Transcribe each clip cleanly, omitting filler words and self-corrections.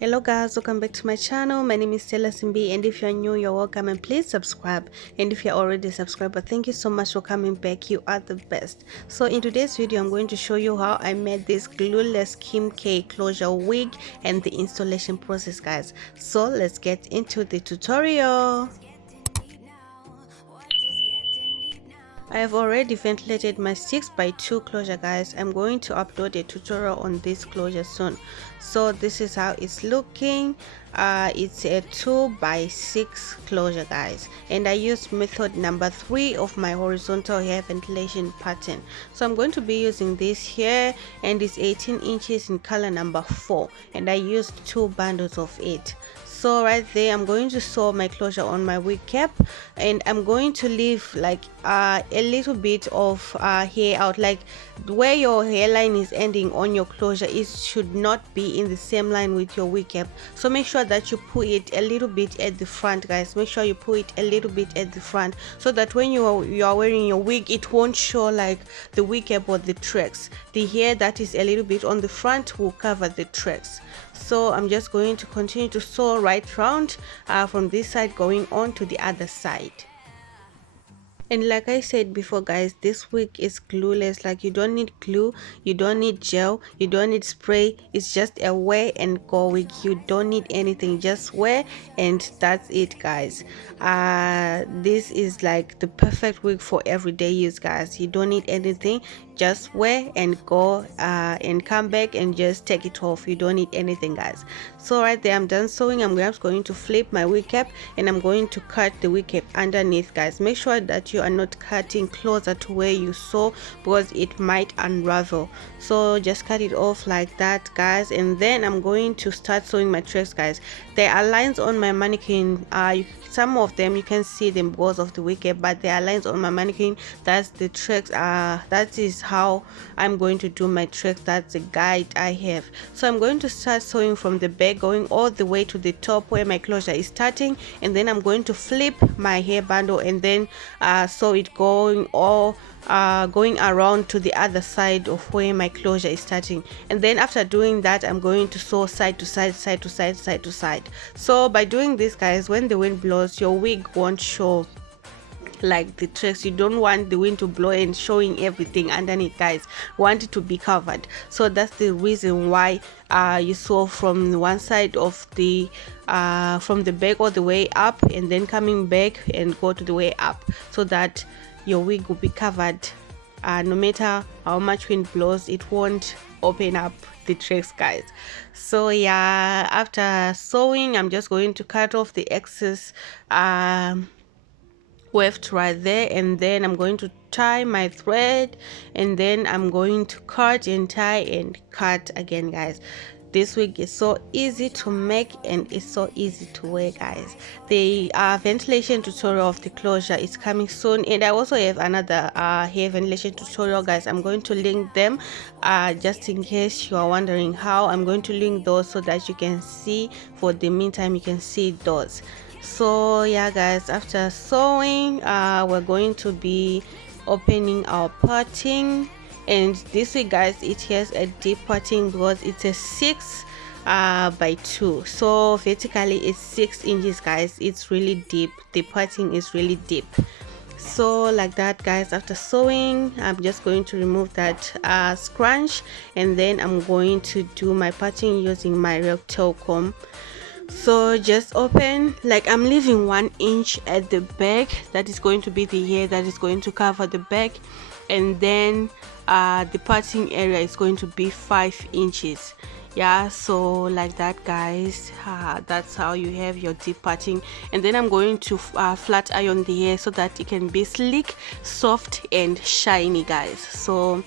Hello guys, welcome back to my channel. My name is Stella Simbi, and if you're new, you're welcome, and please subscribe. And if you're already a subscriber, thank you so much for coming back. You are the best. So in today's video, I'm going to show you how I made this glueless Kim K closure wig and the installation process, guys. So let's get into the tutorial. I have already ventilated my 6x2 closure, guys. I'm going to upload a tutorial on this closure soon. So this is how it's looking. It's a 2x6 closure, guys, and I used method number 3 of my horizontal hair ventilation pattern. So I'm going to be using this here, and it's 18 inches in color number 4, and I used 2 bundles of it. So right there, I'm going to sew my closure on my wig cap, and I'm going to leave like a little bit of hair out, like where your hairline is ending on your closure. It should not be in the same line with your wig cap. So make sure that you put it a little bit at the front, guys. Make sure you put it a little bit at the front, so that when you are wearing your wig, it won't show like the wig cap or the tracks. The hair that is a little bit on the front will cover the tracks. So I'm just going to continue to sew right round from this side going on to the other side. And like I said before, guys, this wig is glueless. Like, you don't need glue, you don't need gel, you don't need spray. It's just a wear and go wig. You don't need anything, just wear, and that's it, guys. This is like the perfect wig for everyday use, guys. You don't need anything, just wear and go, and come back and just take it off. You don't need anything, guys. So right there, I'm done sewing. I'm just going to flip my wig cap, and I'm going to cut the wig cap underneath, guys. Make sure that you are not cutting closer to where you sew, because it might unravel. So just cut it off like that, guys, and then I'm going to start sewing my tracks, guys. There are lines on my mannequin. Some of them you can see them because of the wig cap, but there are lines on my mannequin. That's the tracks. That is how I'm going to do my tracks. That's the guide I have. So I'm going to start sewing from the back, going all the way to the top where my closure is starting, and then I'm going to flip my hair bundle and then sew it going around to the other side of where my closure is starting. And then after doing that, I'm going to sew side to side, side to side, side to side. So by doing this, guys, when the wind blows, your wig won't show like the tracks. You don't want the wind to blow and showing everything underneath, guys. You want it to be covered. So that's the reason why you sew from one side of the from the back all the way up, and then coming back and go to the way up, so that your wig will be covered. No matter how much wind blows, it won't open up the tracks, guys. So yeah, after sewing, I'm just going to cut off the excess weft right there, and then I'm going to tie my thread, and then I'm going to cut and tie and cut again, guys. This wig is so easy to make, and it's so easy to wear, guys. The ventilation tutorial of the closure is coming soon, and I also have another hair ventilation tutorial, guys. I'm going to link them just in case you are wondering how. I'm going to link those so that you can see. For the meantime, you can see those. So yeah, guys, after sewing, we're going to be opening our parting. And this way, guys, it has a deep parting because it's a 6x2. So vertically it's 6 inches, guys. It's really deep. The parting is really deep. So like that, guys. After sewing, I'm just going to remove that scrunch, and then I'm going to do my parting using my rectal comb. So just open, like I'm leaving 1 inch at the back. That is going to be the hair that is going to cover the back, and then the parting area is going to be 5 inches. Yeah, so like that, guys. That's how you have your deep parting. And then I'm going to flat iron the hair so that it can be sleek, soft and shiny, guys. So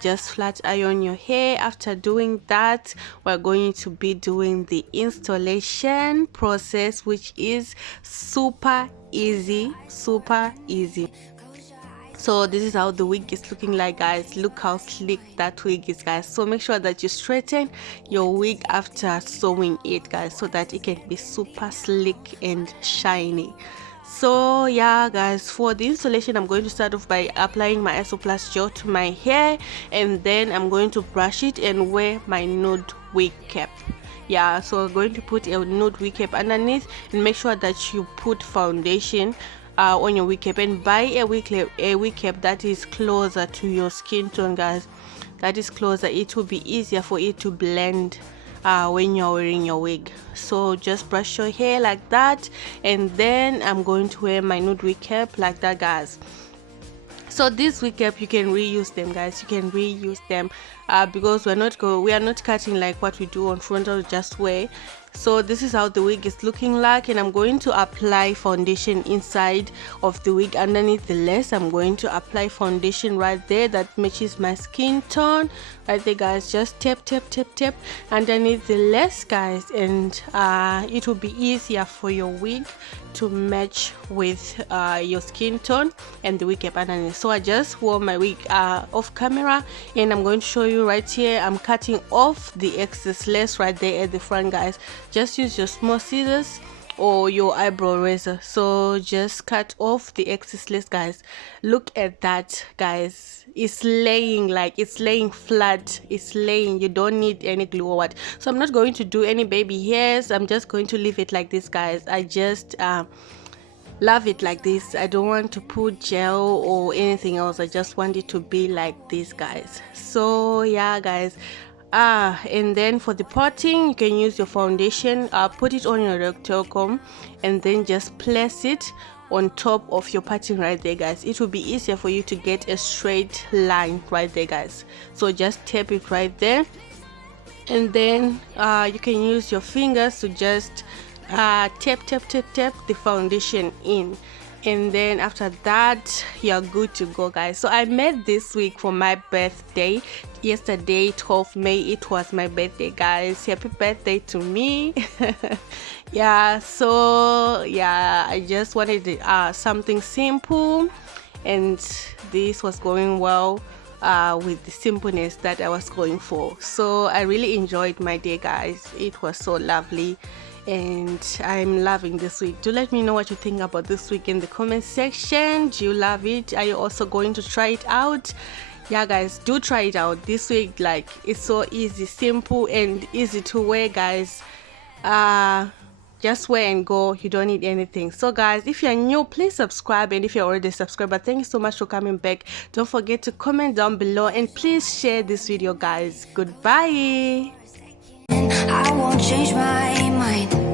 just flat iron your hair. After doing that, we're going to be doing the installation process, which is super easy. So this is how the wig is looking like, guys. Look how sleek that wig is, guys. So make sure that you straighten your wig after sewing it, guys, so that it can be super sleek and shiny. So yeah, guys, for the installation, I'm going to start off by applying my Isoplast gel to my hair, and then I'm going to brush it and wear my nude wig cap. Yeah, so we're going to put a nude wig cap underneath, and make sure that you put foundation on your wig cap, and buy a wig cap that is closer to your skin tone, guys. That is closer. It will be easier for it to blend when you're wearing your wig. So just brush your hair like that, and then I'm going to wear my nude wig cap like that, guys. So this wig cap, you can reuse them, guys. You can reuse them because we are not cutting like what we do on frontal just wear. So this is how the wig is looking like, and I'm going to apply foundation inside of the wig underneath the lace. I'm going to apply foundation right there that matches my skin tone right there, guys. Just tap underneath the lace, guys, and it will be easier for your wig to match with your skin tone and the wig cap underneath. So I just wore my wig off camera, and I'm going to show you right here. I'm cutting off the excess lace right there at the front, guys. Just use your small scissors or your eyebrow razor. So just cut off the excess lace, guys. Look at that, guys. It's laying, like it's laying flat. It's laying. You don't need any glue or what. So I'm not going to do any baby hairs. I'm just going to leave it like this, guys. I just love it like this. I don't want to put gel or anything else. I just want it to be like this, guys. So yeah, guys. And then for the potting, you can use your foundation, put it on your rectangle comb, and then just place it on top of your parting right there, guys. It will be easier for you to get a straight line right there, guys. So just tap it right there, and then you can use your fingers to just tap the foundation in, and then after that you're good to go, guys. So I made this wig for my birthday yesterday, 12th May. It was my birthday, guys. Happy birthday to me. Yeah, so yeah, I just wanted something simple, and this was going well with the simpleness that I was going for. So I really enjoyed my day, guys. It was so lovely, and I'm loving this wig. Do let me know what you think about this wig in the comment section. Do you love it? Are you also going to try it out? Yeah, guys, do try it out. This wig, like, it's so easy, simple, and easy to wear, guys. Just wear and go. You don't need anything. So guys, if you're new, please subscribe, and if you're already a subscriber, thank you so much for coming back. Don't forget to comment down below, and please share this video, guys. Goodbye. I won't change my mind.